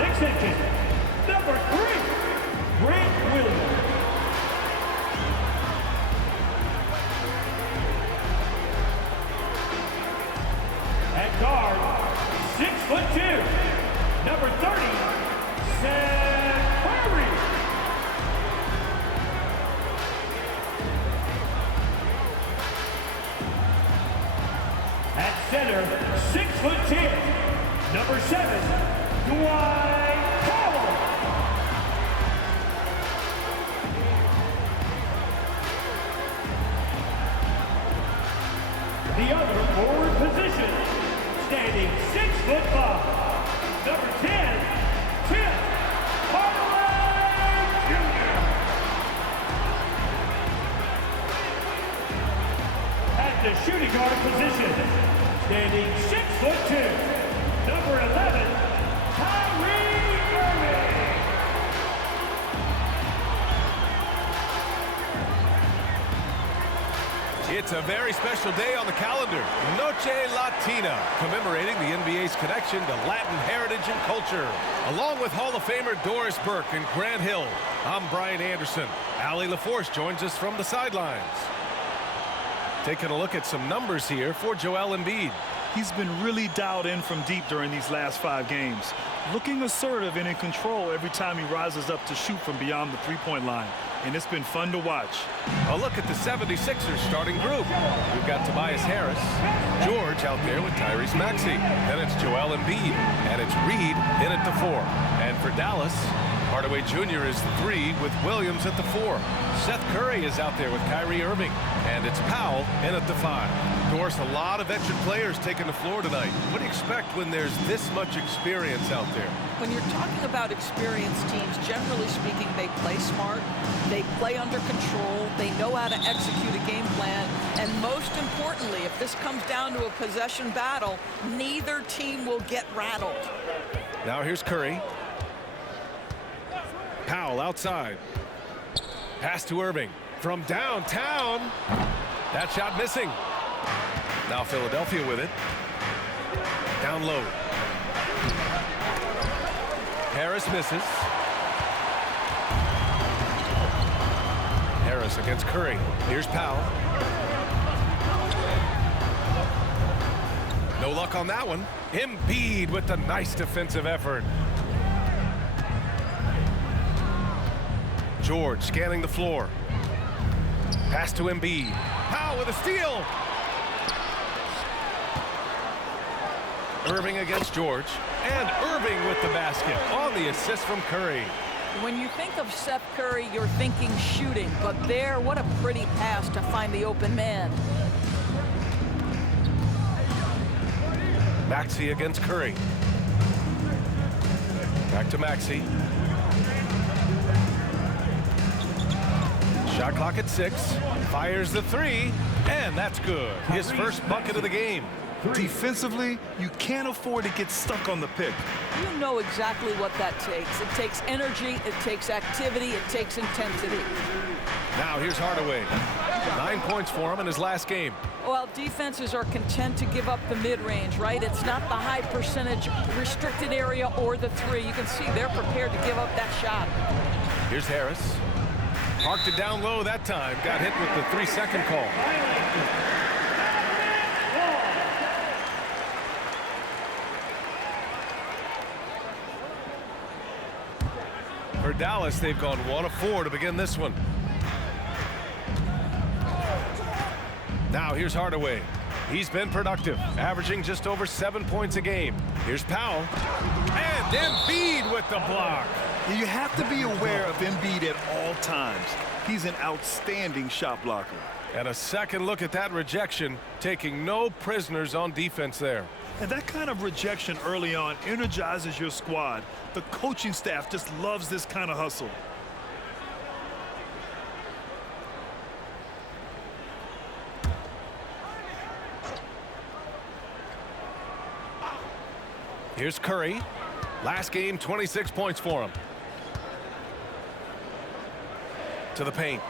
6 inches, number 3, Grant Williams. At guard, 6'2", number 30, Seth Curry. At center, 6'10", number 7, Dwight Powell. The other forward position, standing 6'5", number 10, Tim Hardaway Jr. At the shooting guard position, standing 6'2", number 11, Kyrie Irving. It's a very special day on the calendar. Noche Latina, commemorating the NBA's connection to Latin heritage and culture. Along with Hall of Famer Doris Burke and Grant Hill, I'm Brian Anderson. Allie LaForce joins us from the sidelines. Taking a look at some numbers here for Joel Embiid. He's been really dialed in from deep during these last 5 games. Looking assertive and in control every time he rises up to shoot from beyond the three-point line. And it's been fun to watch. A look at the 76ers starting group. We've got Tobias Harris, George out there with Tyrese Maxey. Then it's Joel Embiid, and it's Reed in at the 4. And for Dallas, Hardaway Jr. is the 3 with Williams at the 4. Seth Curry is out there with Kyrie Irving, and it's Powell in at the 5. Of course, a lot of veteran players taking the floor tonight. What do you expect when there's this much experience out there? When you're talking about experienced teams, generally speaking, they play smart, they play under control, they know how to execute a game plan, and most importantly, if this comes down to a possession battle, neither team will get rattled. Now here's Curry. Powell outside. Pass to Irving from downtown. That shot missing. Now Philadelphia with it. Down low. Harris misses. Harris against Curry. Here's Powell. No luck on that one. Embiid with the nice defensive effort. George scanning the floor. Pass to Embiid. Powell with a steal. Irving against George. And Irving with the basket on the assist from Curry. When you think of Seth Curry, you're thinking shooting, but there, what a pretty pass to find the open man. Maxey against Curry. Back to Maxey. Shot clock at 6. Fires the 3, and that's good. His first bucket of the game. Defensively, you can't afford to get stuck on the pick. You know exactly what that takes. It takes energy, it takes activity, it takes intensity. Now here's Hardaway. 9 points for him in his last game. Well, defenses are content to give up the mid-range, right? It's not the high percentage restricted area or the 3. You can see they're prepared to give up that shot. Here's Harris. Parked it down low that time. Got hit with the 3-second call. For Dallas, they've gone 1 of 4 to begin this one. Now here's Hardaway. He's been productive, averaging just over 7 points a game. Here's Powell. And Embiid with the block. You have to be aware of Embiid at all times. He's an outstanding shot blocker. And a second look at that rejection, taking no prisoners on defense there. And that kind of rejection early on energizes your squad. The coaching staff just loves this kind of hustle. Here's Curry. Last game, 26 points for him. To the paint.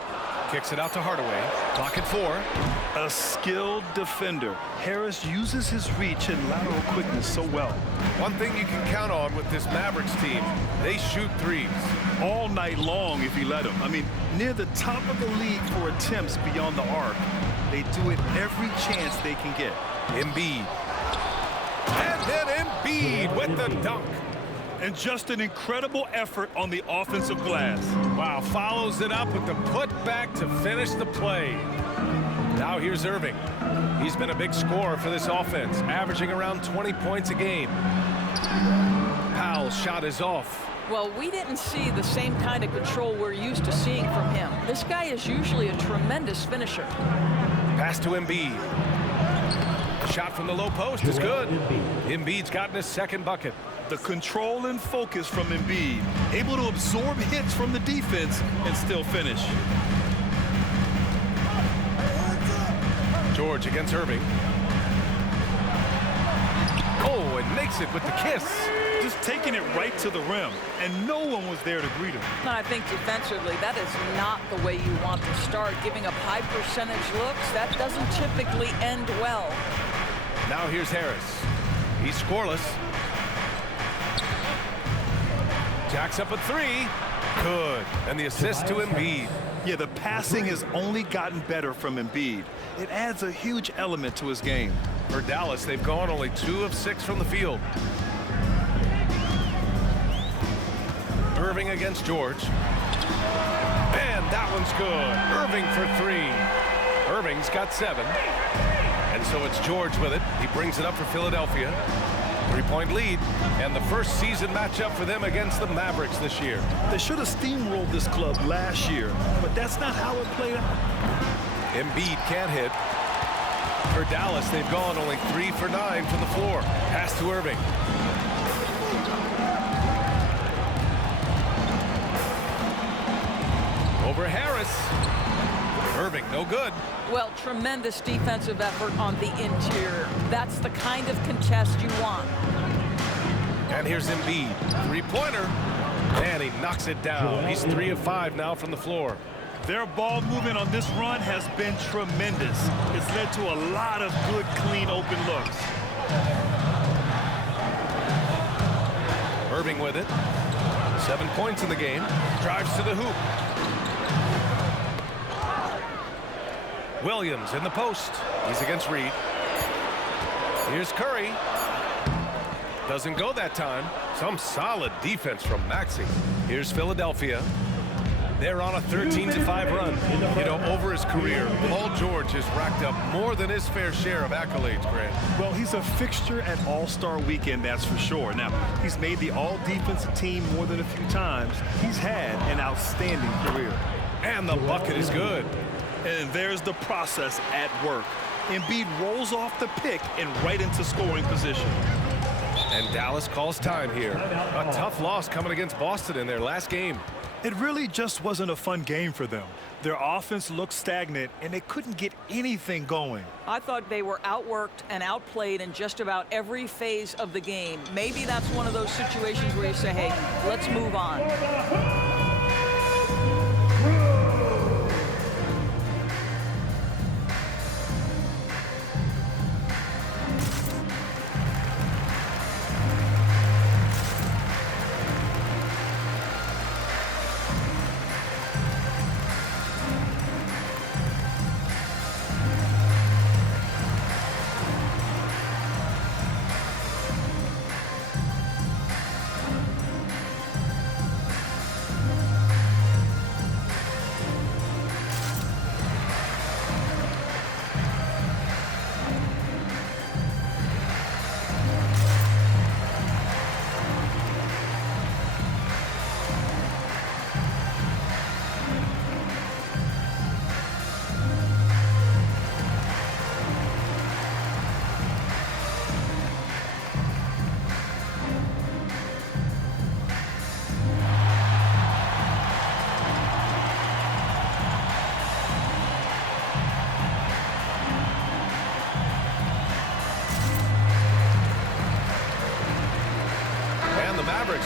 Kicks it out to Hardaway. Clock at 4. A skilled defender. Harris uses his reach and lateral quickness so well. One thing you can count on with this Mavericks team, they shoot threes. All night long if he let him. I mean, near the top of the league for attempts beyond the arc. They do it every chance they can get. Embiid. And then Embiid with the dunk. And just an incredible effort on the offensive glass. Wow, follows it up with the putback to finish the play. Now here's Irving. He's been a big scorer for this offense, averaging around 20 points a game. Powell's shot is off. Well, we didn't see the same kind of control we're used to seeing from him. This guy is usually a tremendous finisher. Pass to Embiid. Shot from the low post is good. Embiid's gotten his second bucket. The control and focus from Embiid, able to absorb hits from the defense and still finish. George against Irving. Oh, and makes it with the kiss. Just taking it right to the rim, and no one was there to greet him. I think defensively, that is not the way you want to start. Giving up high percentage looks, that doesn't typically end well. Now here's Harris. He's scoreless. Jacks up a 3. Good. And the assist to Embiid. Yeah, the passing has only gotten better from Embiid. It adds a huge element to his game. For Dallas, they've gone only 2 of 6 from the field. Irving against George. And that one's good. Irving for 3. Irving's got 7. And so it's George with it. He brings it up for Philadelphia. 3-point lead, and the first season matchup for them against the Mavericks this year. They should have steamrolled this club last year, but that's not how it played out. Embiid can't hit. For Dallas, they've gone only 3 for 9 from the floor. Pass to Irving. Over Harris. Irving, no good. Well, tremendous defensive effort on the interior. That's the kind of contest you want. And here's Embiid. 3-pointer. And he knocks it down. He's 3 of 5 now from the floor. Their ball movement on this run has been tremendous. It's led to a lot of good, clean, open looks. Irving with it. 7 points in the game. Drives to the hoop. Williams in the post. He's against Reed. Here's Curry. Doesn't go that time. Some solid defense from Maxey. Here's Philadelphia. They're on a 13-5 run. You know, over his career, Paul George has racked up more than his fair share of accolades, Grant. Well, he's a fixture at All-Star Weekend, that's for sure. Now, he's made the All-Defensive team more than a few times. He's had an outstanding career. And the bucket is good. And there's the process at work. Embiid rolls off the pick and right into scoring position. And Dallas calls time here. A tough loss coming against Boston in their last game. It really just wasn't a fun game for them. Their offense looked stagnant, and they couldn't get anything going. I thought they were outworked and outplayed in just about every phase of the game. Maybe that's one of those situations where you say, hey, let's move on.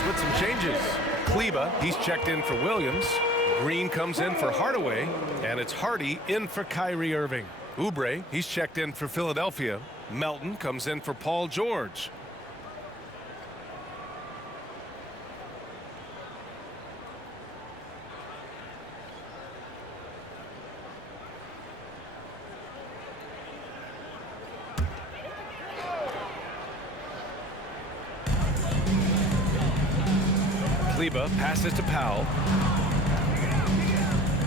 With some changes. Kleba, he's checked in for Williams. Green comes in for Hardaway, and it's Hardy in for Kyrie Irving. Oubre, he's checked in for Philadelphia. Melton comes in for Paul George. Kleber passes to Powell.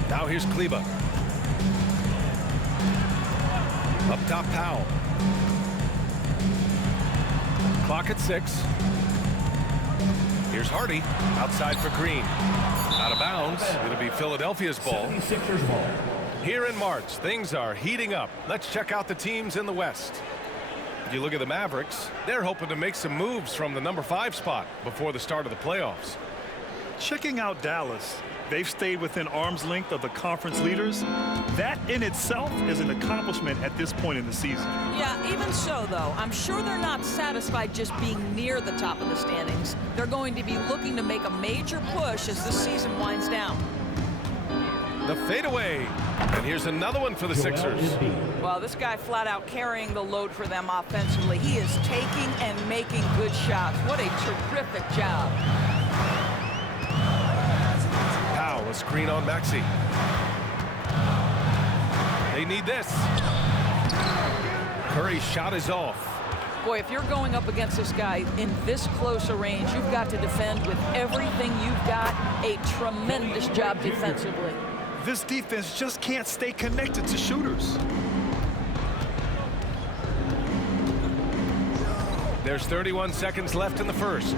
Now here's Kleber. Up top, Powell. Clock at 6. Here's Hardy. Outside for Green. Out of bounds. It'll be Philadelphia's ball. 76ers ball. Here in March, things are heating up. Let's check out the teams in the West. If you look at the Mavericks, they're hoping to make some moves from the number 5 spot before the start of the playoffs. Checking out Dallas, they've stayed within arm's length of the conference leaders. That in itself is an accomplishment at this point in the season. Yeah, even so, though, I'm sure they're not satisfied just being near the top of the standings. They're going to be looking to make a major push as the season winds down. The fadeaway. And here's another one for the Sixers. Well, this guy flat out carrying the load for them offensively. He is taking and making good shots. What a terrific job. Powell, a screen on Maxey. They need this. Curry's shot is off. Boy, if you're going up against this guy in this close a range, you've got to defend with everything you've got. A tremendous job defensively. This defense just can't stay connected to shooters. There's 31 seconds left in the first.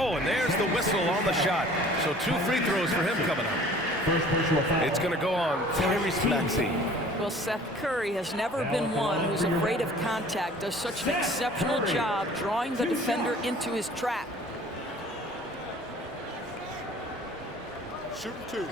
Oh, and there's the whistle on the shot. So 2 free throws for him coming up. It's going to go on Tyrese Maxey. Well, Seth Curry has never been one who's afraid of contact. Does such an exceptional job drawing the defender into his trap. Shooting 2.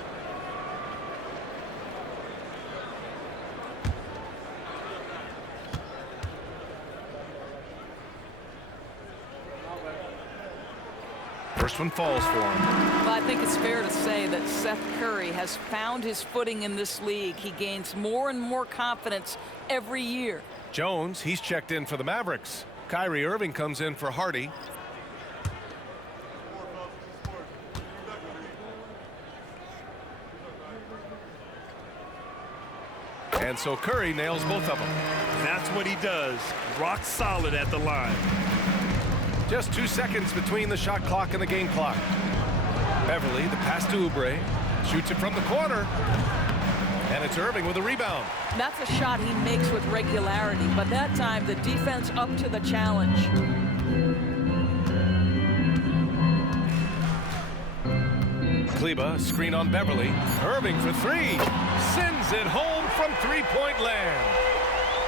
First one falls for him. Well, I think it's fair to say that Seth Curry has found his footing in this league. He gains more and more confidence every year. Jones, he's checked in for the Mavericks. Kyrie Irving comes in for Hardy. And so Curry nails both of them. That's what he does. Rock solid at the line. Just 2 seconds between the shot clock and the game clock. Beverly, the pass to Oubre, shoots it from the corner. And it's Irving with a rebound. That's a shot he makes with regularity, but that time the defense up to the challenge. Kleber, screen on Beverly. Irving for 3. Sends it home from three-point land.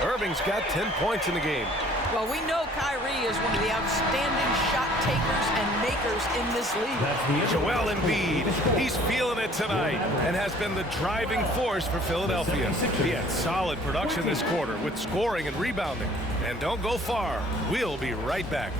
Irving's got 10 points in the game. Well, we know Kyrie is one of the outstanding shot takers and makers in this league. Joel Embiid, he's feeling it tonight and has been the driving force for Philadelphia. He had solid production this quarter with scoring and rebounding. And don't go far. We'll be right back.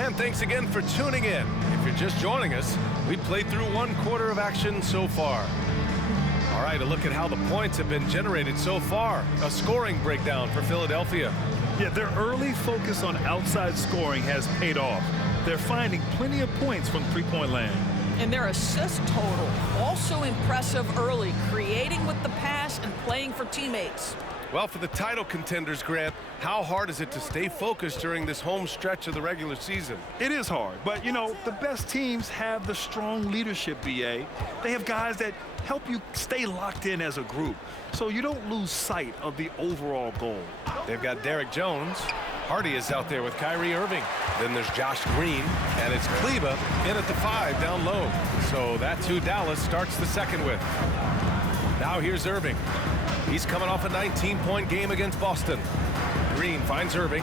And thanks again for tuning in. If you're just joining us, we played through 1 quarter of action so far. All right, a look at how the points have been generated so far. A scoring breakdown for Philadelphia. Yeah, their early focus on outside scoring has paid off. They're finding plenty of points from three-point land. And their assist total, also impressive early, creating with the pass and playing for teammates. Well, for the title contenders, Grant, how hard is it to stay focused during this home stretch of the regular season? It is hard, but, you know, the best teams have the strong leadership, B.A. They have guys that help you stay locked in as a group, so you don't lose sight of the overall goal. They've got Derek Jones. Hardy is out there with Kyrie Irving. Then there's Josh Green, and it's Kleber in at the 5 down low. So that's who Dallas starts the second with. Now here's Irving. He's coming off a 19-point game against Boston. Green finds Irving.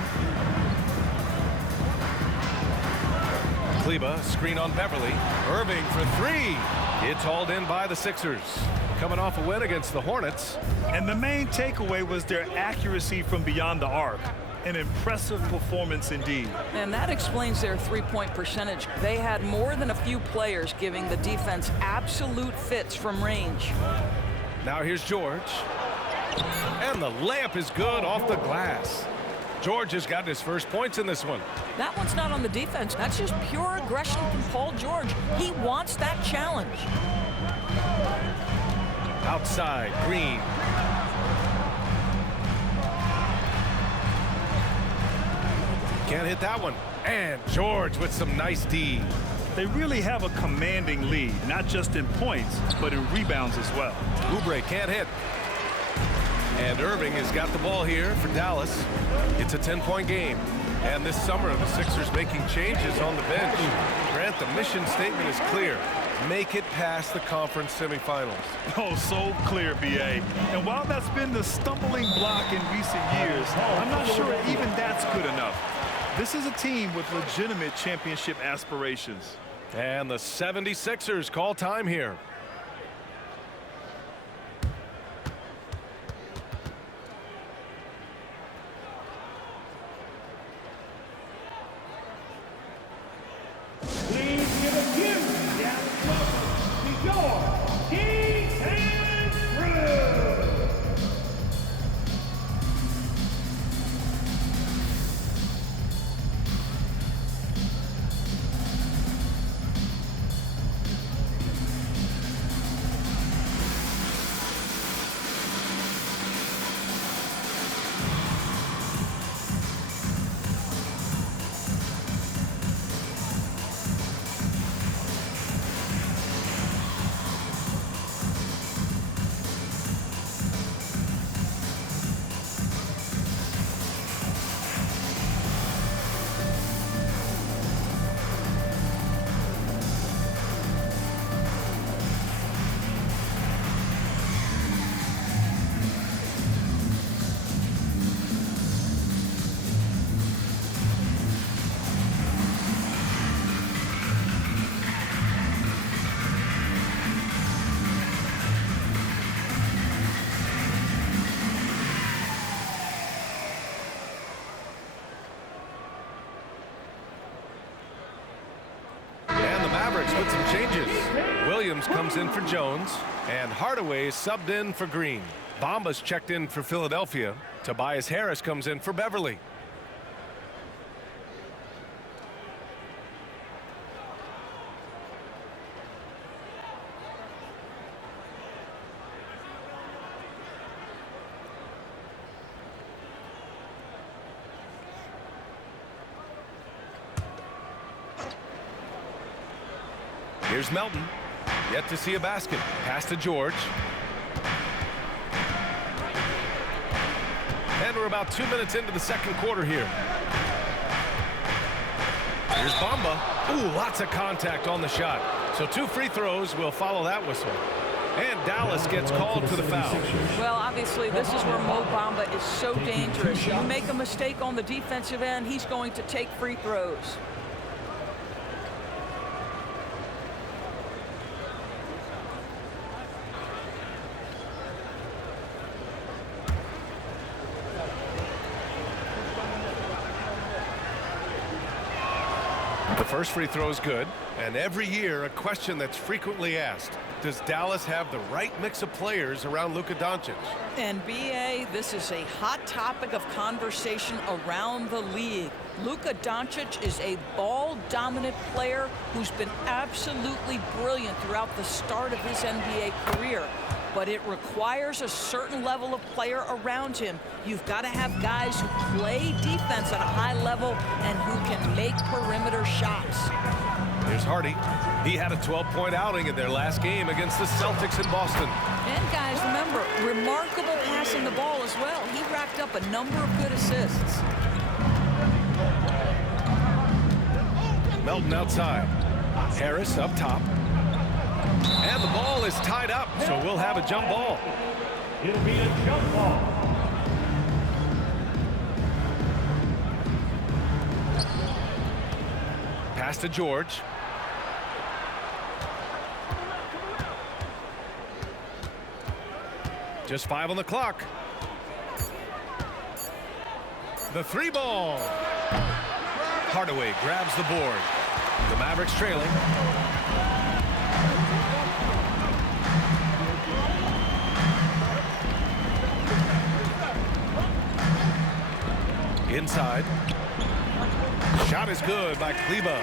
Kleber, screen on Beverly. Irving for 3. It's hauled in by the Sixers. Coming off a win against the Hornets. And the main takeaway was their accuracy from beyond the arc. An impressive performance indeed. And that explains their three-point percentage. They had more than a few players giving the defense absolute fits from range. Now here's George. And the layup is good off the glass. George has gotten his first points in this one. That one's not on the defense. That's just pure aggression from Paul George. He wants that challenge. Outside, Green. Can't hit that one. And George with some nice D. They really have a commanding lead, not just in points, but in rebounds as well. Oubre can't hit. And Irving has got the ball here for Dallas. It's a 10-point game. And this summer, the Sixers making changes on the bench. Grant, the mission statement is clear. Make it past the conference semifinals. Oh, so clear, B.A. And while that's been the stumbling block in recent years, I'm not sure even that's good enough. This is a team with legitimate championship aspirations. And the 76ers call time here. Please give a huge Dallas welcome to your Kings and Crew. With some changes. Williams comes in for Jones, and Hardaway is subbed in for Green. Bamba's checked in for Philadelphia. Tobias Harris comes in for Beverly. Here's Melton. Yet to see a basket. Pass to George. And we're about 2 minutes into the second quarter here. Here's Bamba. Ooh, lots of contact on the shot. So 2 free throws will follow that whistle. And Dallas gets called for the foul. Well, obviously, this is where Mo Bamba is so dangerous. You make a mistake on the defensive end, he's going to take free throws. The first free throw is good, and every year a question that's frequently asked: does Dallas have the right mix of players around Luka Doncic? And BA, this is a hot topic of conversation around the league. Luka Doncic is a ball-dominant player who's been absolutely brilliant throughout the start of his NBA career. but it requires a certain level of player around him. You've got to have guys who play defense at a high level and who can make perimeter shots. Here's Hardy. He had a 12-point outing in their last game against the Celtics in Boston. And guys, remember, remarkable passing the ball as well. He racked up a number of good assists. Melton outside. Harris up top. And the ball is tied up, so we'll have a jump ball. It'll be a jump ball. Pass to George. Just 5 on the clock. The 3 ball. Hardaway grabs the board. The Mavericks trailing. Inside. Shot is good by Kleber.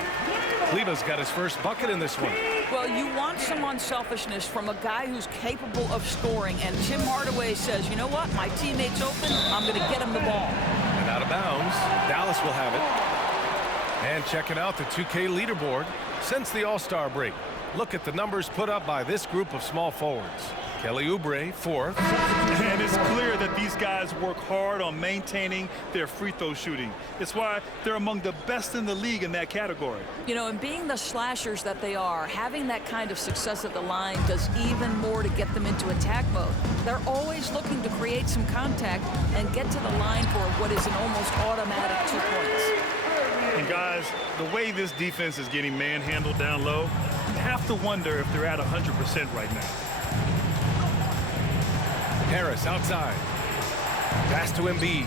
Kleber's got his first bucket in this one. Well, you want some unselfishness from a guy who's capable of scoring, and Tim Hardaway says, you know what, my teammate's open, I'm going to get him the ball. And out of bounds, Dallas will have it. And checking out the 2K leaderboard since the All-Star break. Look at the numbers put up by this group of small forwards. Kelly Oubre, 4th. And it's clear that these guys work hard on maintaining their free throw shooting. It's why they're among the best in the league in that category. You know, and being the slashers that they are, having that kind of success at the line does even more to get them into attack mode. They're always looking to create some contact and get to the line for what is an almost automatic 2 points. And guys, the way this defense is getting manhandled down low, you have to wonder if they're at 100% right now. Harris outside. Pass to Embiid.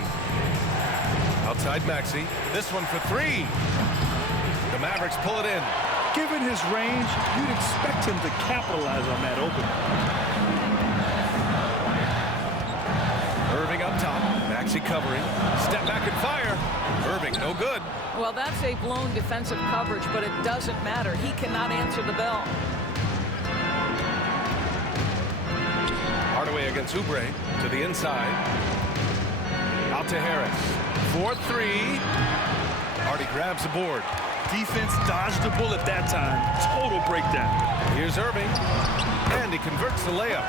Outside Maxey. This one for 3. The Mavericks pull it in. Given his range, you'd expect him to capitalize on that opening. Irving up top. Maxey covering. Step back and fire. Irving, no good. Well, that's a blown defensive coverage, but it doesn't matter. He cannot answer the bell. Hardaway against Oubre to the inside. Out to Harris. 4-3. Hardy grabs the board. Defense dodged the bullet that time. Total breakdown. Here's Irving. And he converts the layup.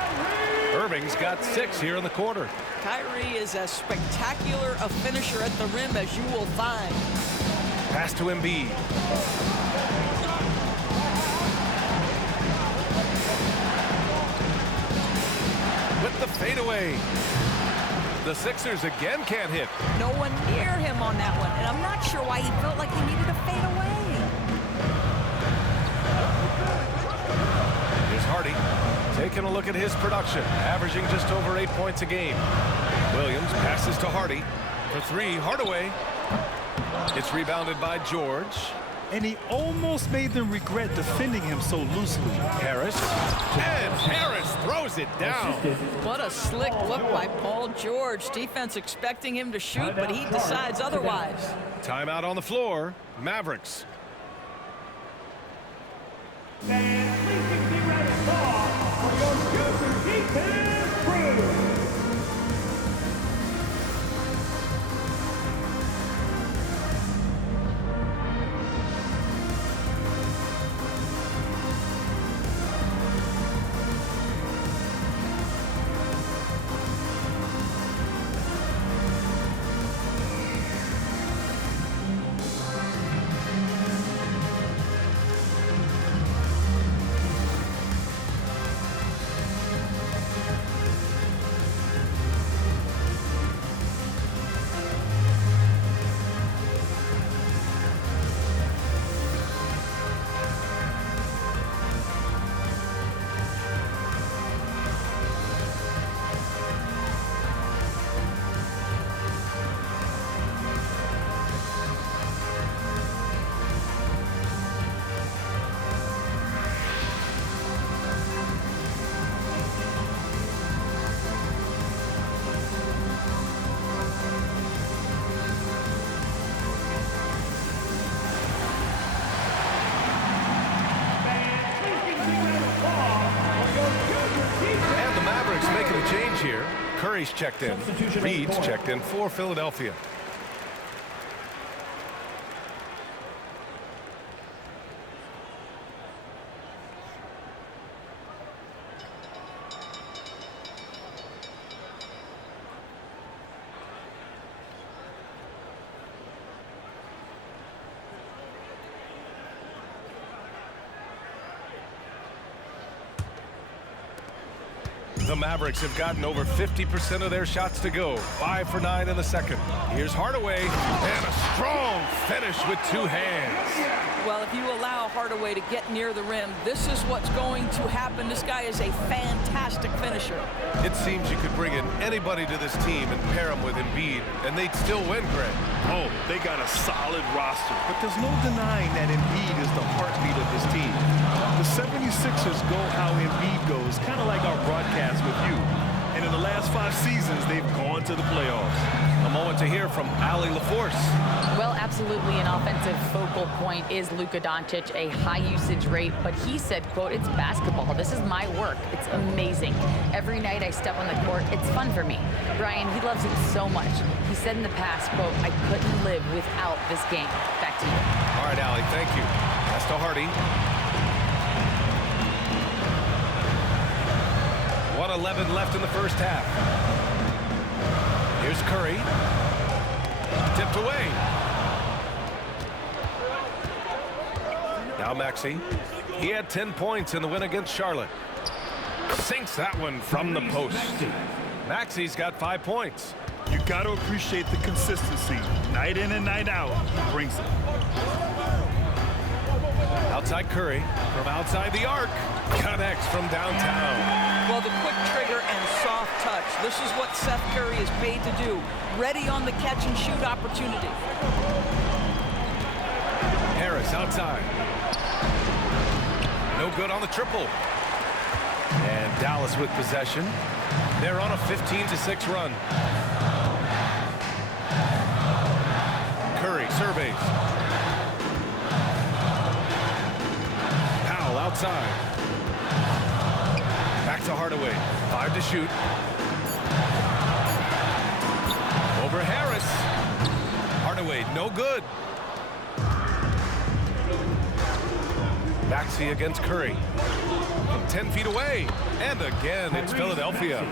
Irving's got 6 here in the quarter. Kyrie is as spectacular a finisher at the rim as you will find. Pass to Embiid. With the fadeaway. The Sixers again can't hit. No one near him on that one, and I'm not sure why he felt like he needed to fade away. Here's Hardy taking a look at his production, averaging just over 8 points a game. Williams passes to Hardy for 3. Hardaway. It's rebounded by George. And he almost made them regret defending him so loosely. Harris. And Harris throws it down. What a slick look by Paul George. Defense expecting him to shoot, but he decides otherwise. Timeout on the floor. Mavericks. And please be ready for your super defense crew. change here. Curry's checked in. Reed's checked in for Philadelphia. The Mavericks have gotten over 50% of their shots to go. 5 for 9 in the second. Here's Hardaway, and a strong finish with 2 hands. Well, if you allow Hardaway to get near the rim, this is what's going to happen. This guy is a fantastic finisher. It seems you could bring in anybody to this team and pair them with Embiid, and they'd still win, Greg. Oh, they got a solid roster, but there's no denying that Embiid is the heartbeat of this team. The 76ers go how Embiid goes, kind of like our broadcast with you. And in the last 5 seasons, they've gone to the playoffs. A moment to hear from Allie LaForce. Well, absolutely an offensive focal point is Luka Doncic, a high usage rate, but he said, quote, "It's basketball. This is my work. It's amazing. Every night I step on the court, it's fun for me." Brian, he loves it so much. He said in the past, quote, "I couldn't live without this game." Back to you. All right, Allie, thank you. Pass to Hardy. 1:11 left in the first half. Here's Curry. Tipped away. Now Maxey. He had 10 points in the win against Charlotte. Sinks that one from the post. Maxey's got 5 points. You got to appreciate the consistency. Night in and night out, he brings it. Outside Curry from outside the arc. Connects from downtown. Well, the quick trigger and soft touch. This is what Seth Curry is paid to do. Ready on the catch and shoot opportunity. Harris outside. No good on the triple. And Dallas with possession. They're on a 15-6 run. Curry surveys. Powell outside. Back to Hardaway. 5 to shoot. Over Harris. Hardaway, no good. Maxey against Curry. From 10 feet away. And again, it's Philadelphia.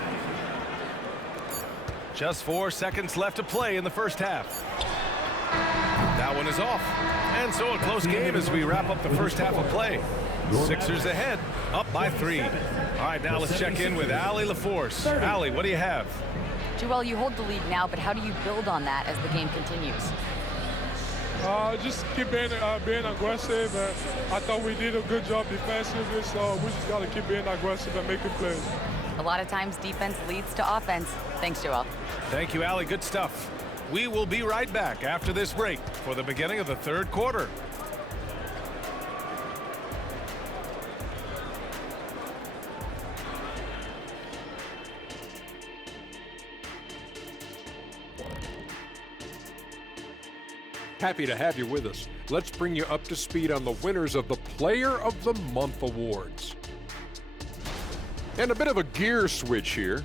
Just 4 seconds left to play in the first half. That one is off. And so a close game as we wrap up the first half of play. Sixers ahead, up by 3. All right, now let's check in with Allie LaForce. Allie, what do you have? Joel, you hold the lead now, but how do you build on that as the game continues? Just keep being aggressive. And I thought we did a good job defensively, so we just got to keep being aggressive and making plays. A lot of times defense leads to offense. Thanks, Joel. Thank you, Allie. Good stuff. We will be right back after this break for the beginning of the third quarter. Happy to have you with us. Let's bring you up to speed on the winners of the Player of the Month awards. And a bit of a gear switch here.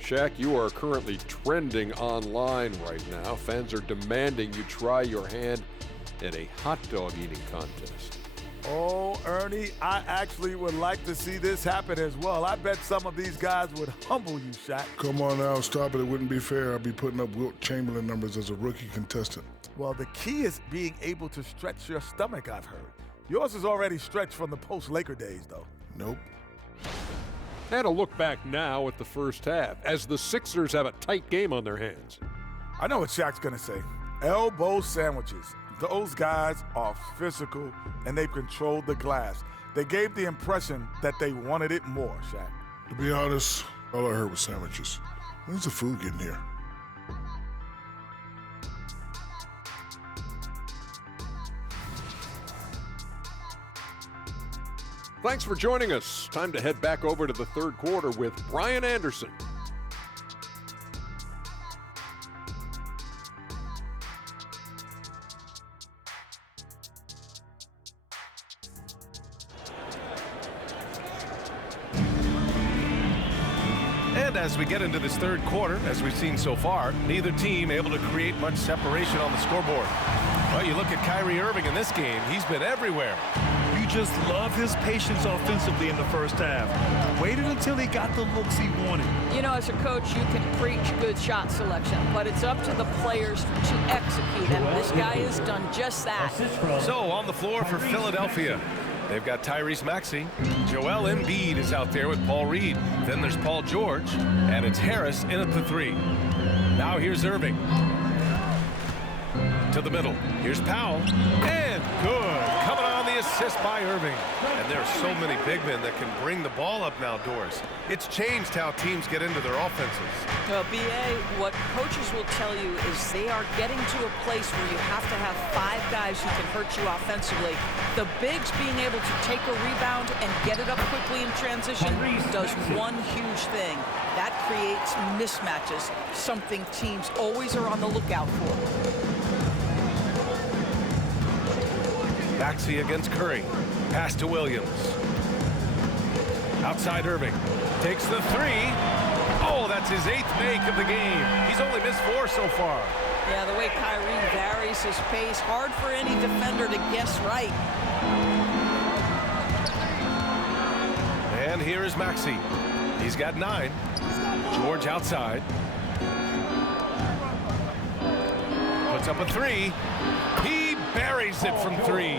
Shaq, you are currently trending online right now. Fans are demanding you try your hand at a hot dog eating contest. Oh, Ernie, I actually would like to see this happen as well. I bet some of these guys would humble you, Shaq. Come on now, stop it. It wouldn't be fair. I'd be putting up Wilt Chamberlain numbers as a rookie contestant. Well, the key is being able to stretch your stomach, I've heard. Yours is already stretched from the post-Laker days, though. Nope. And a look back now at the first half, as the Sixers have a tight game on their hands. I know what Shaq's going to say. Elbow sandwiches. Those guys are physical, and they've controlled the glass. They gave the impression that they wanted it more, Shaq. To be honest, all I heard was sandwiches. When's the food getting here? Thanks for joining us. Time to head back over to the third quarter with Brian Anderson. And as we get into this third quarter, as we've seen so far, neither team able to create much separation on the scoreboard. Well, you look at Kyrie Irving in this game, he's been everywhere. You just love his patience offensively in the first half. Waited until he got the looks he wanted. You know, as a coach, you can preach good shot selection, but it's up to the players to execute, and this guy has done just that. So on the floor for Philadelphia, they've got Tyrese Maxey. Joel Embiid is out there with Paul Reed. Then there's Paul George, and it's Harris in at the 3. Now here's Irving. To the middle. Here's Powell. And good. Coming on the assist by Irving. And there are so many big men that can bring the ball up now, Doris. It's changed how teams get into their offenses. Well, B.A., what coaches will tell you is they are getting to a place where you have to have 5 guys who can hurt you offensively. The bigs being able to take a rebound and get it up quickly in transition does one huge thing. That creates mismatches, something teams always are on the lookout for. Maxey against Curry. Pass to Williams. Outside Irving. Takes the 3. Oh, that's his 8th make of the game. He's only missed 4 so far. Yeah, the way Kyrie varies his pace, hard for any defender to guess right. And here is Maxey. He's got 9. George outside. Puts up a 3. He buries it from 3.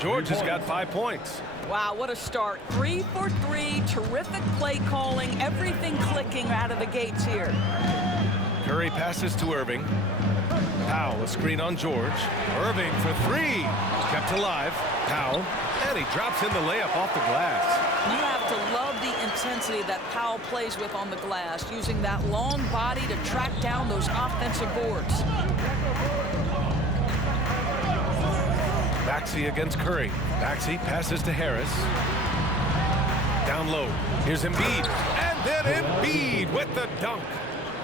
George has got 5 points. Wow, what a start. 3 for 3. Terrific play calling. Everything clicking out of the gates here. Curry passes to Irving. Powell, a screen on George. Irving for 3. Kept alive. Powell. And he drops in the layup off the glass. You have to love the intensity that Powell plays with on the glass, using that long body to track down those offensive boards. Maxey against Curry. Maxey passes to Harris. Down low. Here's Embiid. And then Embiid with the dunk.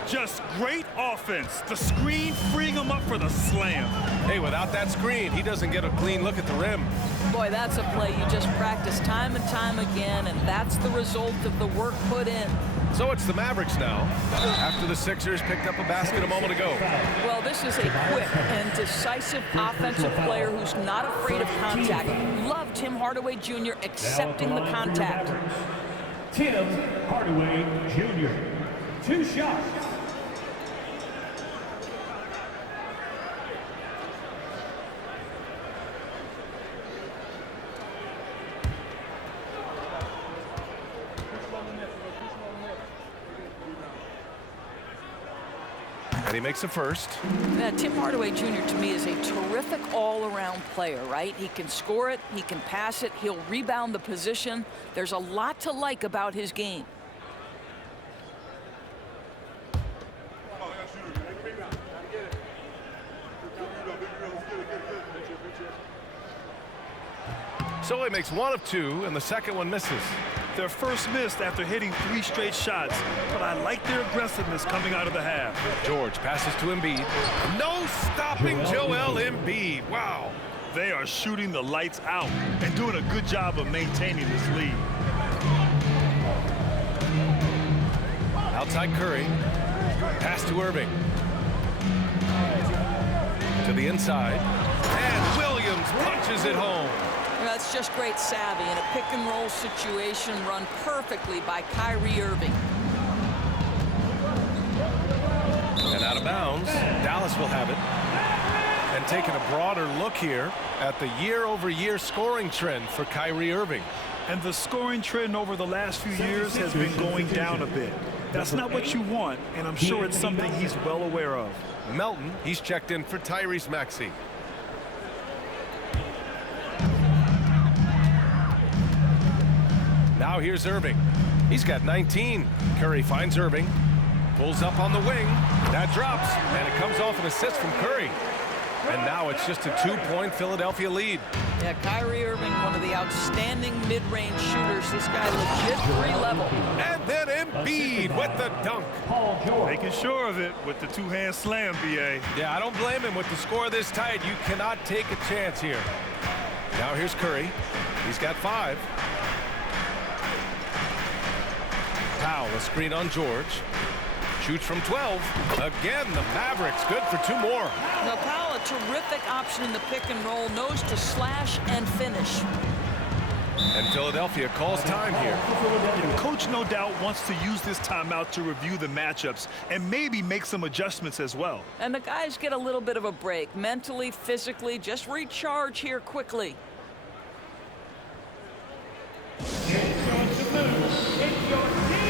Just great offense. The screen freeing him up for the slam. Hey, without that screen, he doesn't get a clean look at the rim. Boy, that's a play you just practice time and time again, and that's the result of the work put in. So it's the Mavericks now, after the Sixers picked up a basket a moment ago. Well, this is a quick and decisive offensive player who's not afraid of contact. Love Tim Hardaway Jr. accepting the contact. Tim Hardaway Jr. 2 shots. And he makes a first. Yeah, Tim Hardaway Jr. to me is a terrific all-around player, right? He can score it, he can pass it, he'll rebound the position. There's a lot to like about his game. So he makes 1 of 2, and the second one misses. Their first missed after hitting 3 straight shots, but I like their aggressiveness coming out of the half. George passes to Embiid. No stopping Joel Embiid. Wow. They are shooting the lights out and doing a good job of maintaining this lead. Outside Curry. Pass to Irving. To the inside. And Williams punches it home. That's just great savvy in a pick-and-roll situation run perfectly by Kyrie Irving. And out of bounds, Dallas will have it. And taking a broader look here at the year-over-year scoring trend for Kyrie Irving. And the scoring trend over the last few years has been going down a bit. That's not what you want, and I'm sure it's something he's well aware of. Melton, he's checked in for Tyrese Maxey. Now here's Irving. He's got 19. Curry finds Irving. Pulls up on the wing. That drops, and it comes off an assist from Curry. And now it's just a 2-point Philadelphia lead. Yeah, Kyrie Irving, one of the outstanding mid-range shooters. This guy legit 3-level. And then Embiid with the dunk. Making sure of it with the 2-hand slam, B.A. Yeah, I don't blame him. With the score this tight, you cannot take a chance here. Now here's Curry. He's got 5. Powell. Powell, a screen on George. Shoots from 12. Again, the Mavericks good for 2 more. Now, Powell, a terrific option in the pick and roll, knows to slash and finish. And Philadelphia calls time here. And coach no doubt wants to use this timeout to review the matchups and maybe make some adjustments as well. And the guys get a little bit of a break, mentally, physically, just recharge here quickly. It's your T-Town Crew.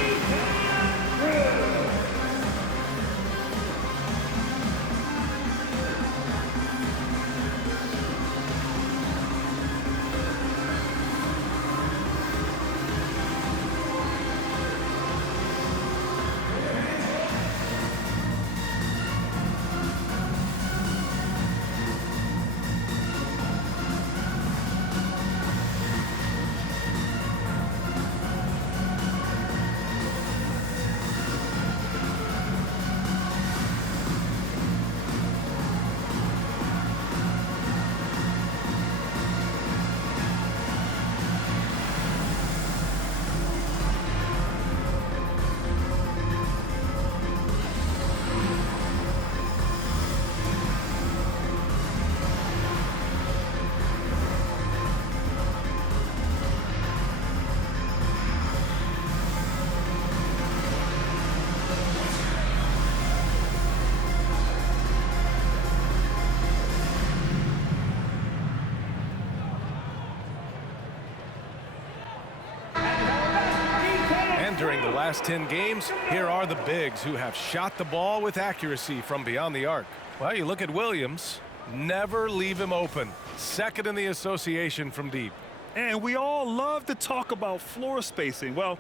During the last 10 games, here are the bigs who have shot the ball with accuracy from beyond the arc. Well, you look at Williams, never leave him open. Second in the association from deep. And we all love to talk about floor spacing. Well,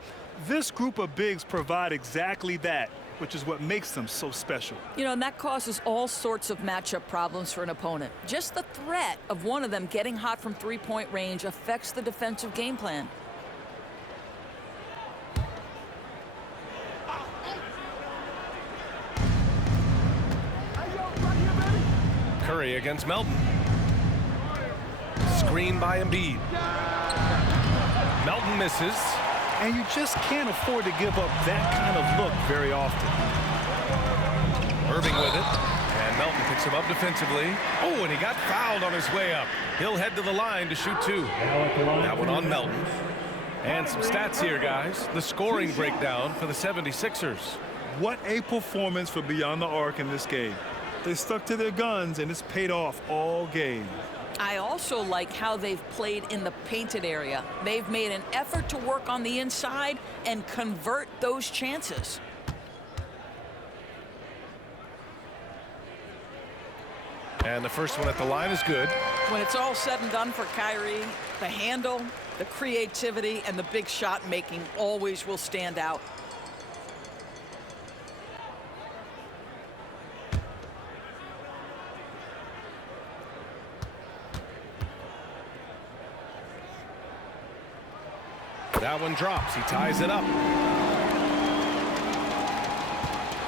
this group of bigs provide exactly that, which is what makes them so special. You know, and that causes all sorts of matchup problems for an opponent. Just the threat of one of them getting hot from three-point range affects the defensive game plan. Curry against Melton. Screen by Embiid. Melton misses. And you just can't afford to give up that kind of look very often. Irving with it. And Melton picks him up defensively. Oh, and he got fouled on his way up. He'll head to the line to shoot 2. That one on Melton. And some stats here, guys. The scoring breakdown for the 76ers. What a performance for Beyond the Arc in this game. They stuck to their guns, and it's paid off all game. I also like how they've played in the painted area. They've made an effort to work on the inside and convert those chances. And the first one at the line is good. When it's all said and done for Kyrie, the handle, the creativity, and the big shot making always will stand out. That one drops. He ties it up.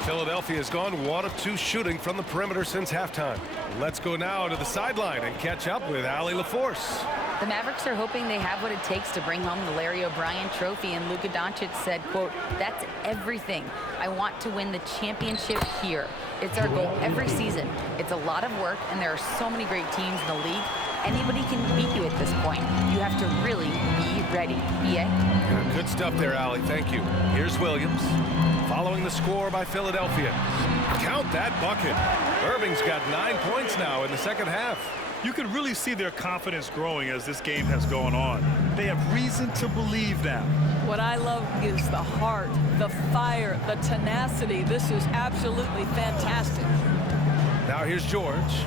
Philadelphia has gone 1 of 2 shooting from the perimeter since halftime. Let's go now to the sideline and catch up with Allie LaForce. The Mavericks are hoping they have what it takes to bring home the Larry O'Brien trophy, and Luka Doncic said, quote, "That's everything. I want to win the championship here. It's our goal every season. It's a lot of work, and there are so many great teams in the league. Anybody can beat you at this point. You have to really be ready." BA? Good stuff there, Allie. Thank you. Here's Williams. Following the score by Philadelphia. Count that bucket. Irving's got 9 points now in the second half. You can really see their confidence growing as this game has gone on. They have reason to believe now. What I love is the heart, the fire, the tenacity. This is absolutely fantastic. Now here's George.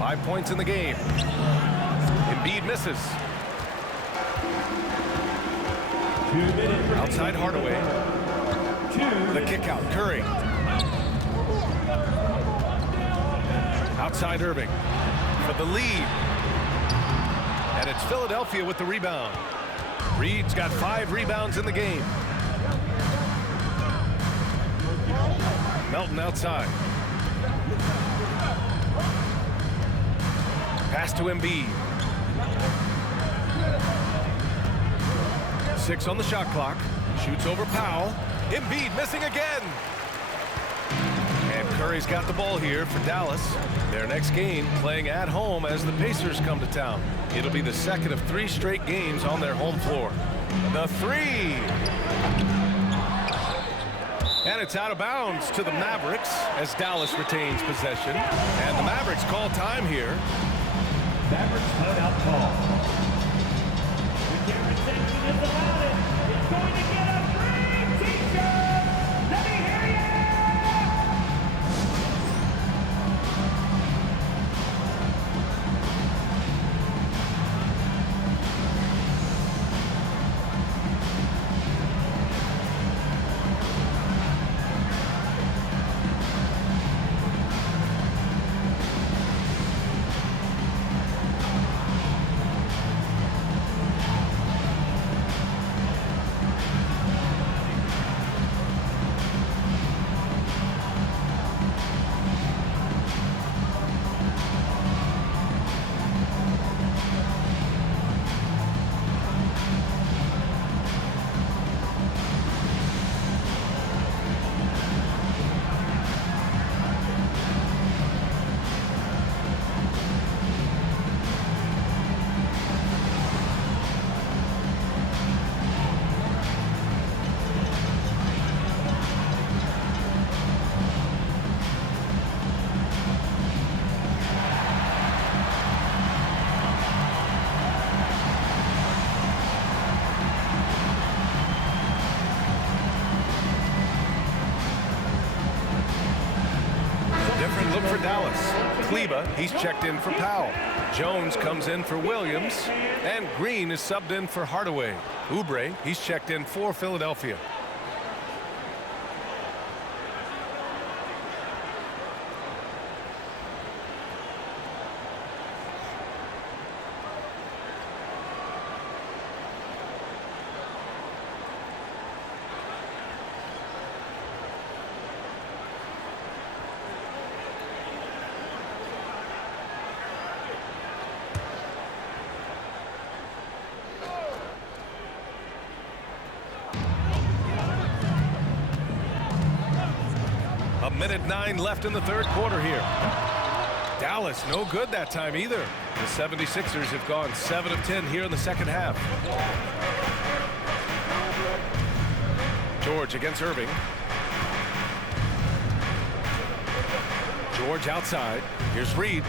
5 points in the game. Embiid misses. Outside Hardaway. The kick out. Curry. Outside Irving for the lead. And it's Philadelphia with the rebound. Reed's got 5 rebounds in the game. Melton outside. Pass to Embiid. 6 on the shot clock. Shoots over Powell. Embiid missing again. And Curry's got the ball here for Dallas. Their next game playing at home as the Pacers come to town. It'll be the second of 3 straight games on their home floor. The three. And it's out of bounds to the Mavericks as Dallas retains possession. And the Mavericks call time here. Mavericks timeout call. The Jaren Jackson is about it. It's going to get a free t-shirt. Let me hear you. Different look for Dallas. Kleber, he's checked in for Powell. Jones comes in for Williams. And Green is subbed in for Hardaway. Oubre, he's checked in for Philadelphia. A minute 9 left in the third quarter here. Dallas no good that time either. The 76ers have gone 7 of 10 here in the second half. George against Irving. George outside. Here's Reed.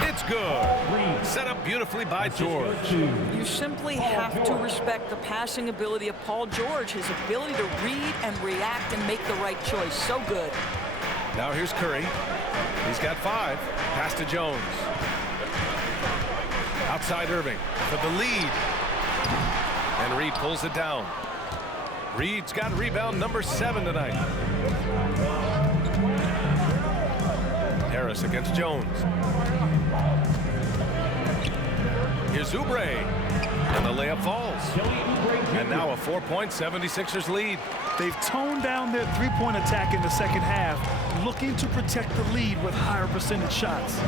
It's good. Set up beautifully by George. You simply have to respect the passing ability of Paul George, his ability to read and react and make the right choice. So good. Now here's Curry. He's got 5. Pass to Jones. Outside Irving for the lead. And Reed pulls it down. Reed's got rebound number 7 tonight. Harris against Jones. Here's Oubre. And the layup falls. And now a 4-point 76ers lead. They've toned down their three-point attack in the second half, looking to protect the lead with higher percentage shots.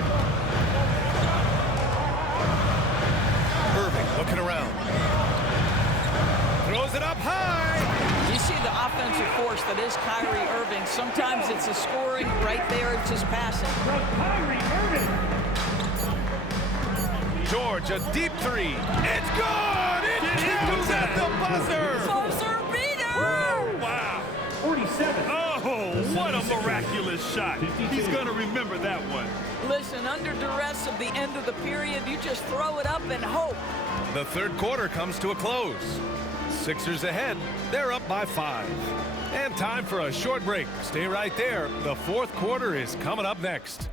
Irving looking around. Throws it up high. You see the offensive force that is Kyrie Irving. Sometimes it's his scoring. Right there, it's his passing. From Kyrie Irving. George, a deep 3. It's good! It counts at the buzzer! Buzzer beater! Wow. 47. Oh, what a miraculous shot. He's going to remember that one. Listen, under duress of the end of the period, you just throw it up and hope. The third quarter comes to a close. Sixers ahead. They're up by 5. And time for a short break. Stay right there. The fourth quarter is coming up next.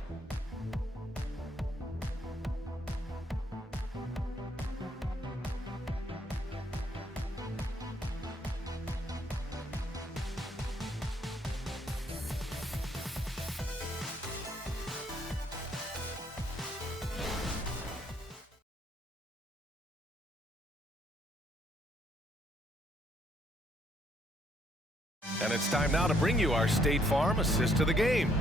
And it's time now to bring you our State Farm assist to the game.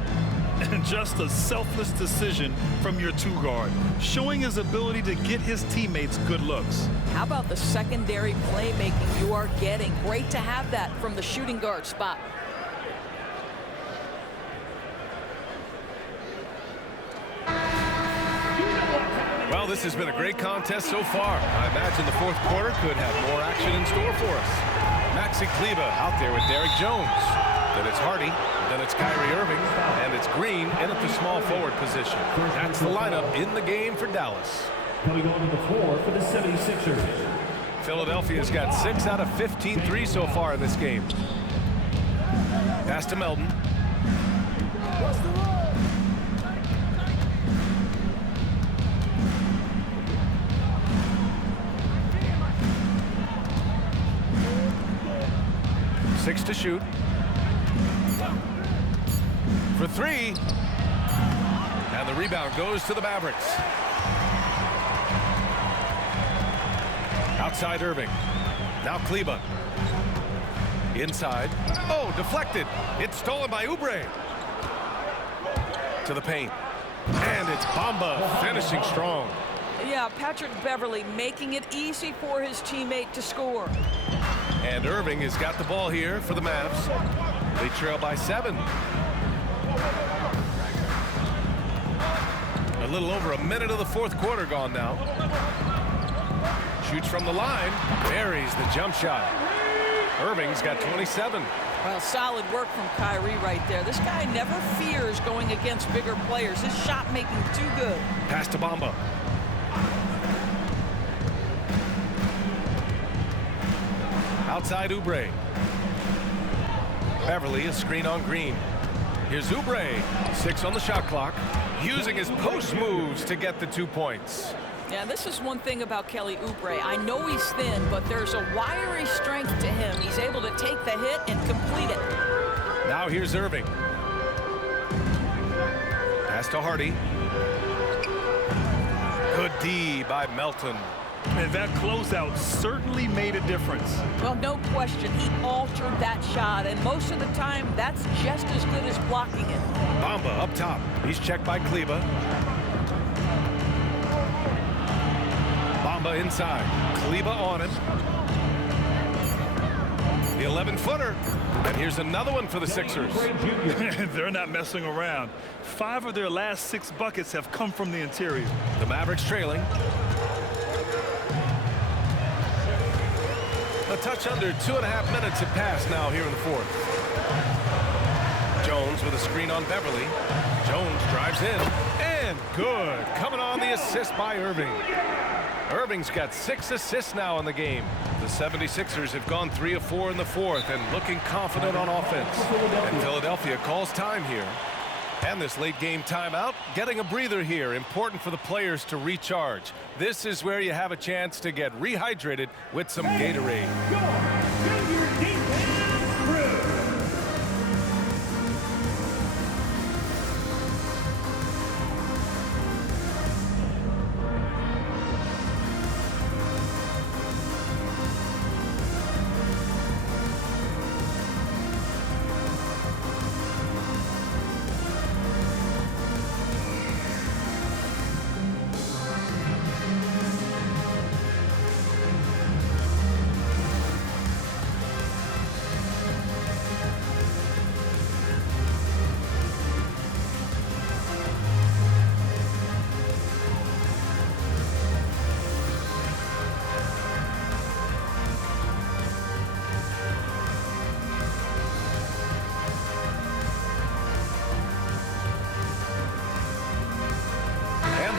And just a selfless decision from your two guard, showing his ability to get his teammates good looks. How about the secondary playmaking you are getting? Great to have that from the shooting guard spot. Well, this has been a great contest so far. I imagine the fourth quarter could have more action in store for us. Maxi Kleber out there with Derek Jones. Then it's Hardy, then it's Kyrie Irving, and it's Green in at the small forward position. That's the lineup in the game for Dallas. Coming on to the floor for the 76ers. Philadelphia's got 6 out of 15 threes so far in this game. Pass to Melton. Six to shoot. For 3. And the rebound goes to the Mavericks. Outside Irving. Now Kleber. Inside. Oh, deflected. It's stolen by Oubre. To the paint. And it's Bamba finishing strong. Yeah, Patrick Beverley making it easy for his teammate to score. And Irving has got the ball here for the Mavs. They trail by 7. A little over a minute of the fourth quarter gone now. Shoots from the line, buries the jump shot. Irving's got 27. Well, solid work from Kyrie right there. This guy never fears going against bigger players. His shot making too good. Pass to Bamba. Outside Oubre. Beverley, a screen on Green. Here's Oubre, 6 on the shot clock, using his post moves to get the 2 points. Yeah, this is one thing about Kelly Oubre. I know he's thin, but there's a wiry strength to him. He's able to take the hit and complete it. Now here's Irving. Pass to Hardy. Good D by Melton. And that closeout certainly made a difference. Well, no question, he altered that shot, and most of the time, that's just as good as blocking it. Bamba up top. He's checked by Kleber. Bamba inside. Kleber on him. The 11-footer. And here's another one for the Sixers. They're not messing around. 5 of their last 6 buckets have come from the interior. The Mavericks trailing. A touch under 2.5 minutes have passed now here in the fourth. Jones with a screen on Beverley. Jones drives in. And good. Coming on the assist by Irving. Irving's got 6 assists now in the game. The 76ers have gone 3 of 4 in the fourth and looking confident on offense. And Philadelphia calls time here. And this late game timeout, getting a breather here, important for the players to recharge. This is where you have a chance to get rehydrated with some Gatorade.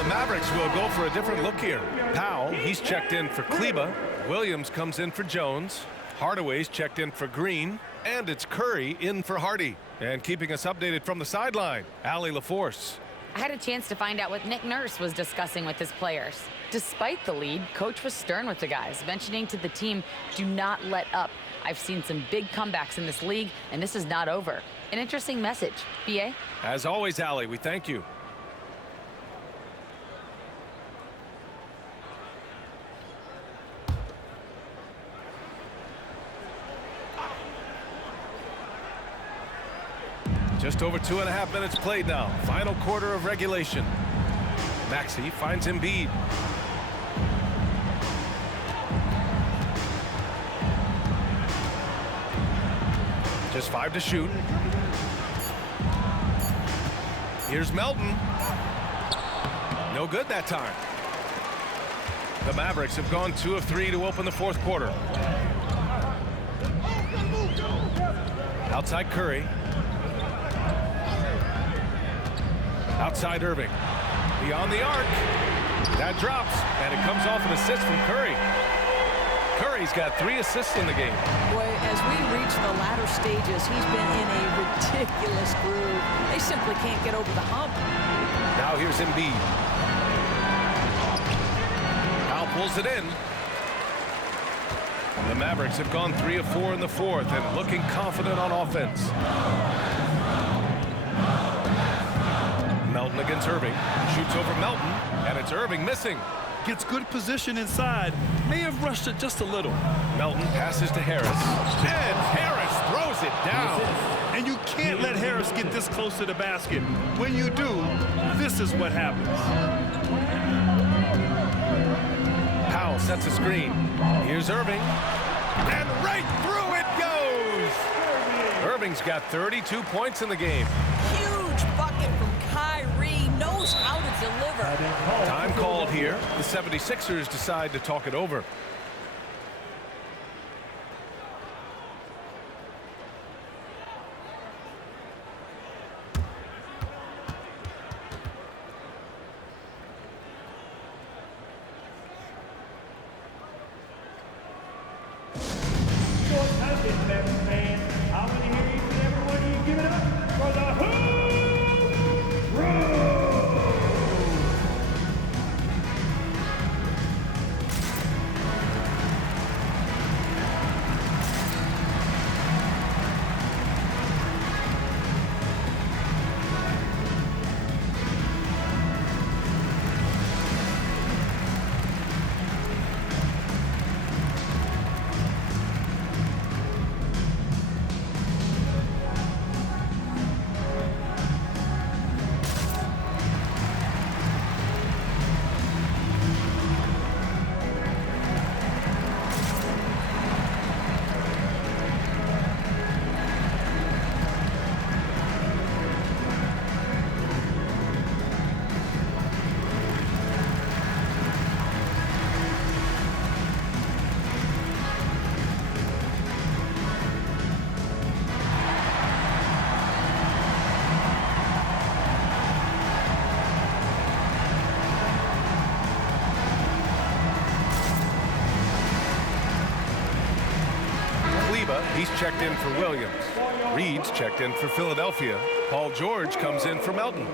Mavericks will go for a different look here. Powell, he's checked in for Kleber. Williams comes in for Jones. Hardaway's checked in for Green. And it's Curry in for Hardy. And keeping us updated from the sideline, Allie LaForce. I had a chance to find out what Nick Nurse was discussing with his players. Despite the lead, Coach was stern with the guys, mentioning to the team, do not let up. I've seen some big comebacks in this league, and this is not over. An interesting message. B.A.? As always, Allie, we thank you. Just over 2.5 minutes played now. Final quarter of regulation. Maxey finds Embiid. Just 5 to shoot. Here's Melton. No good that time. The Mavericks have gone 2 of 3 to open the fourth quarter. Outside Curry. Outside Irving. Beyond the arc. That drops, and it comes off an assist from Curry. Curry's got 3 assists in the game. Boy, as we reach the latter stages, he's been in a ridiculous groove. They simply can't get over the hump. Now here's Embiid. Powell pulls it in. The Mavericks have gone 3 of 4 in the fourth and looking confident on offense. Melton against Irving. Shoots over Melton, and it's Irving missing. Gets good position inside. May have rushed it just a little. Melton passes to Harris. And Harris throws it down. And you can't let Harris get this close to the basket. When you do, this is what happens. Powell sets a screen. Here's Irving. And right through it goes! Irving's got 32 points in the game. Huge bucket from Kyrie. Knows how to deliver. Time called here. The 76ers decide to talk it over. I want to hear each and every one of you give it up for the Hoop Bros. He's checked in for Williams. Reed's checked in for Philadelphia. Paul George comes in for Melton.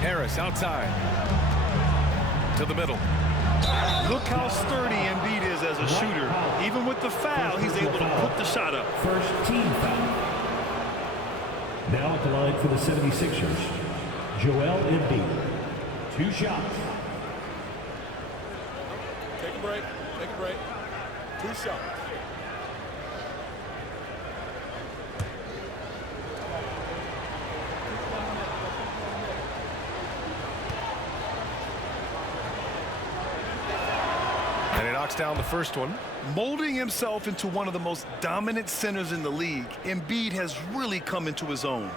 Harris outside to the middle. Look how sturdy Embiid is as a shooter. Even with the foul, he's able to put the shot up. First team foul. Now at the line for the 76ers, Joel Embiid. 2 shots. Take a break. Take a break. 2 shots. And he knocks down the first one. Molding himself into one of the most dominant centers in the league, Embiid has really come into his own.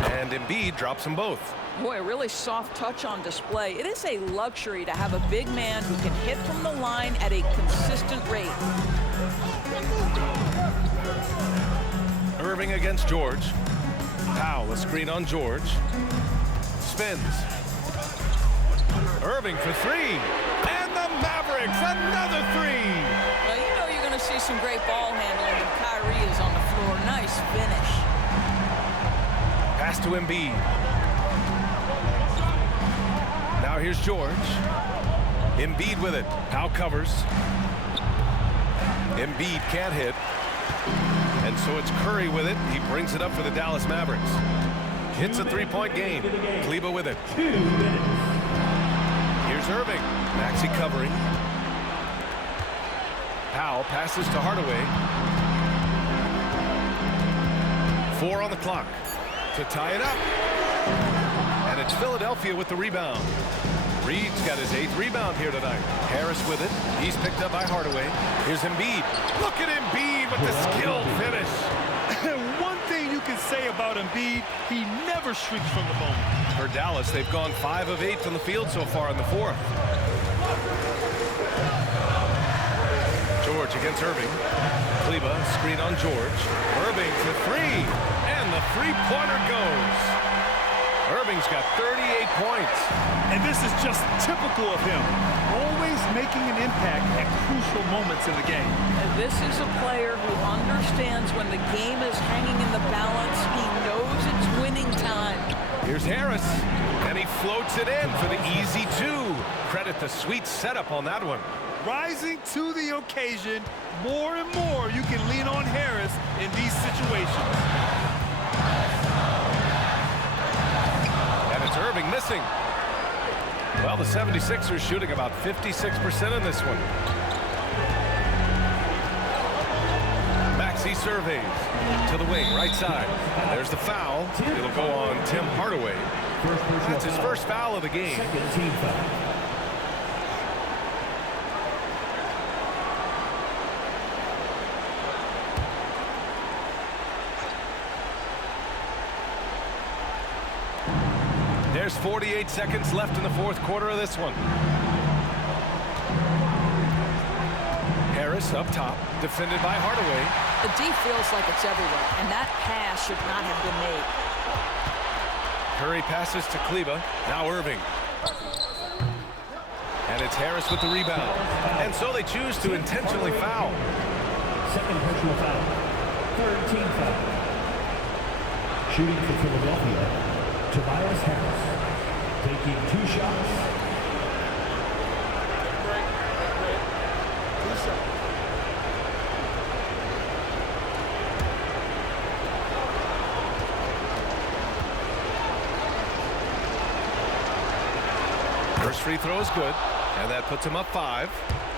And And Embiid drops them both. Boy, a really soft touch on display. It is a luxury to have a big man who can hit from the line at a consistent rate. Irving against George. Powell, a screen on George. Spins. Irving for three. And the Mavericks, another three. Well, you know you're going to see some great ball handling when Kyrie is on the floor. Nice finish. Pass to Embiid. Now here's George. Embiid with it. Powell covers. Embiid can't hit. And so it's Curry with it. He brings it up for the Dallas Mavericks. Hits a three-point game. Kleber with it. 2 minutes. Here's Irving. Maxey covering. Powell passes to Hardaway. 4 on the clock to tie it up. And it's Philadelphia with the rebound. Reed's got his 8th rebound here tonight. Harris with it. He's picked up by Hardaway. Here's Embiid. Look at Embiid with the skilled finish. One thing you can say about Embiid, he never shrinks from the moment. For Dallas, they've gone 5 of 8 from the field so far in the 4th. George against Irving. Kleber, screen on George. Irving for 3. And the three-pointer goes. Irving's got 38 points. And this is just typical of him. Always making an impact at crucial moments in the game. And this is a player who understands when the game is hanging in the balance. He knows it's winning time. Here's Harris. And he floats it in for the easy 2. Credit the sweet setup on that one. Rising to the occasion. More and more you can lean on Harris in these situations. And it's Irving missing. Well, the 76ers shooting about 56% in this one. Maxey surveys to the wing, right side. There's the foul. It'll go on Tim Hardaway. That's his first foul of the game. Second team foul. There's 48 seconds left in the 4th quarter of this one. Harris up top, defended by Hardaway. The D feels like it's everywhere, and that pass should not have been made. Curry passes to Kleber. Now Irving. And it's Harris with the rebound. And so they choose to intentionally foul. Second personal foul. Third team foul. Shooting for Philadelphia, Tobias Harris. Taking 2 shots. First free throw is good, and that puts him up 5.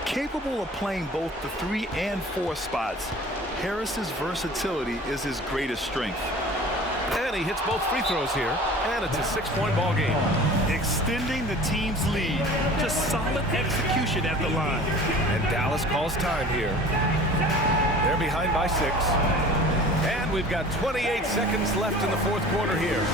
Capable of playing both the 3 and 4 spots, Harris's versatility is his greatest strength. And he hits both free throws here, and it's a 6-point ball game. Extending the team's lead. Just solid execution at the line. And Dallas calls time here. They're behind by 6. And we've got 28 seconds left in the 4th quarter here.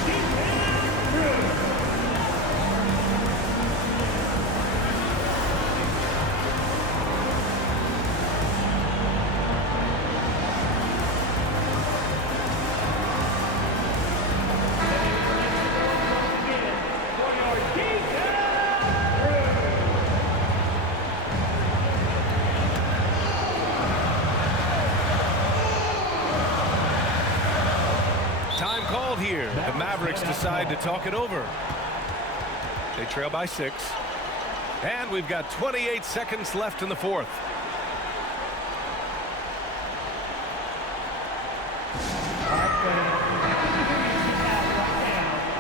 Here, the Mavericks decide to talk it over. They trail by 6. And we've got 28 seconds left in the 4th.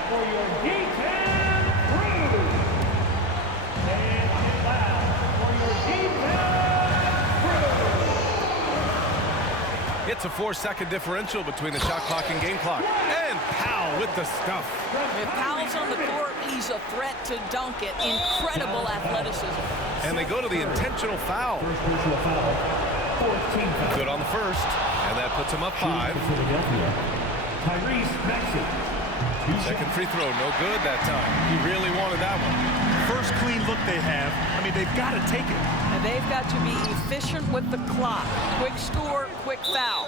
For your D-Town crew. And loud for your D-Town crew. It's a 4-second differential between the shot clock and game clock. And Powell with the stuff. If Powell's on the court, he's a threat to dunk it. Incredible athleticism. And they go to the intentional foul. First personal foul. Fourth team foul. Good on the first. And that puts him up 5. Shooting for Philadelphia, Tyrese Maxey. Second free throw, no good that time. He really wanted that one. First clean look they have. I mean, they've got to take it. And they've got to be efficient with the clock. Quick score, quick foul.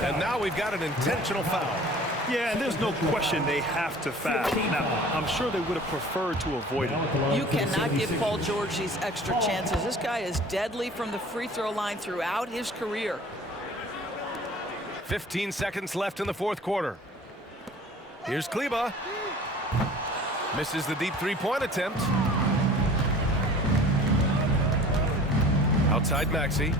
And now we've got an intentional foul. Yeah, and there's no question they have to foul. Now, I'm sure they would have preferred to avoid it. You cannot give Paul George these extra chances. This guy is deadly from the free throw line throughout his career. 15 seconds left in the fourth quarter. Here's Kleber. Misses the deep three-point attempt. Outside Maxey.